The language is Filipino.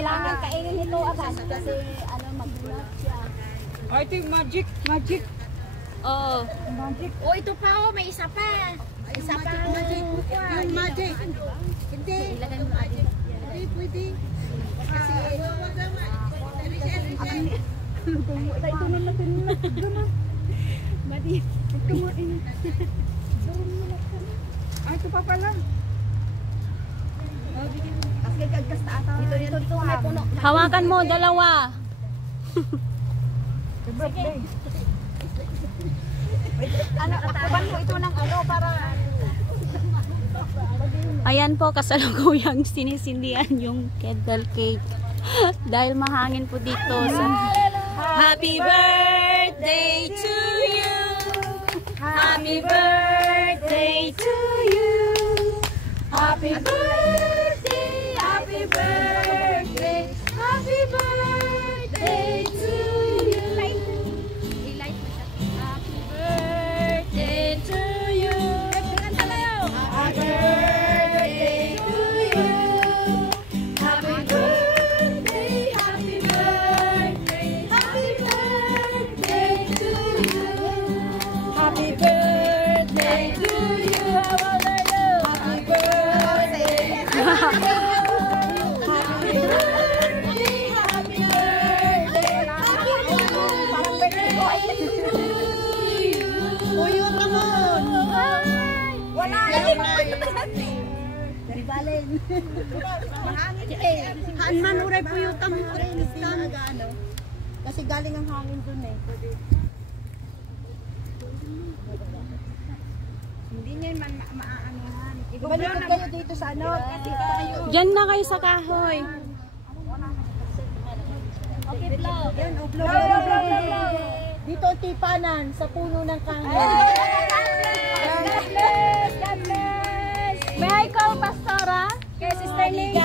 kailangan kainin ito agad kasi ano magulat siya. Ay, ito yung magic. Magic. Oo. Magic. Oh, ito pa oh, may isa pa. Isa pa. Magic. Yung magic. Hindi. Ilagay mo magic. Hindi, pwede. Kasi, ito na natin na. Madi. Ito mo in. Ay, ito pa pala. Ito may puno. Hawakan mo, dalawa. Birthday. Ano, takuban mo ito ng ano para Ayan po, kasalukuyang sinisindihan yung candle cake. Dahil mahangin po dito sa Happy birthday to you. Happy birthday to you. Happy birthday, happy birthday, happy birthday to you. Happy birthday to you. Happy birthday to you. Happy birthday, happy birthday, happy birthday to you. Happy birthday to you. How old are you? Happy birthday. Happy birthday, happy birthday, happy birthday to you. Uyo ka mo. wala. Ribalin. Mahangin eh. Hanman uray po yung kami friends na. Kasi galing ang hangin dun eh. Hindi niya man maaanohan. Balikan kayo dito sa ano. Diyan na kayo sa kahoy. Okay, blow. Yan, o blow. Dito ang tipanan sa puno ng kahoy. God bless! God bless! May I call Pastora? Kay Sister Ning.